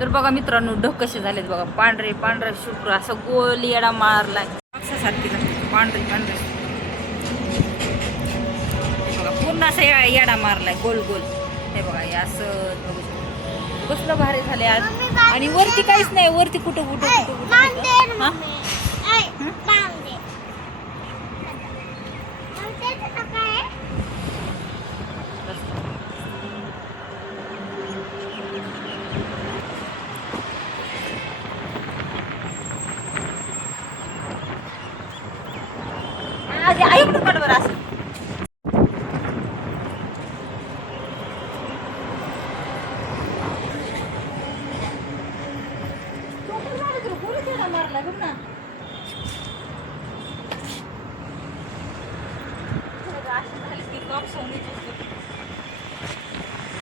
तर बघा मित्रांनो, ढग कसे झालेत बघा, पांढरे पांढरे शुभ्र असं गोल येडा मारलाय सारखी पांढरे पांढरे बघा, पूर्ण असं येडा मारलाय गोल गोल. हे बघा हे असं बघू शकतो. कसलं भारी झाले आज. आणि वरती काहीच नाही, वरती कुठं कुठं कुठं कुठं हा आई कुठं काढ बरं असं. मारला बघ ना.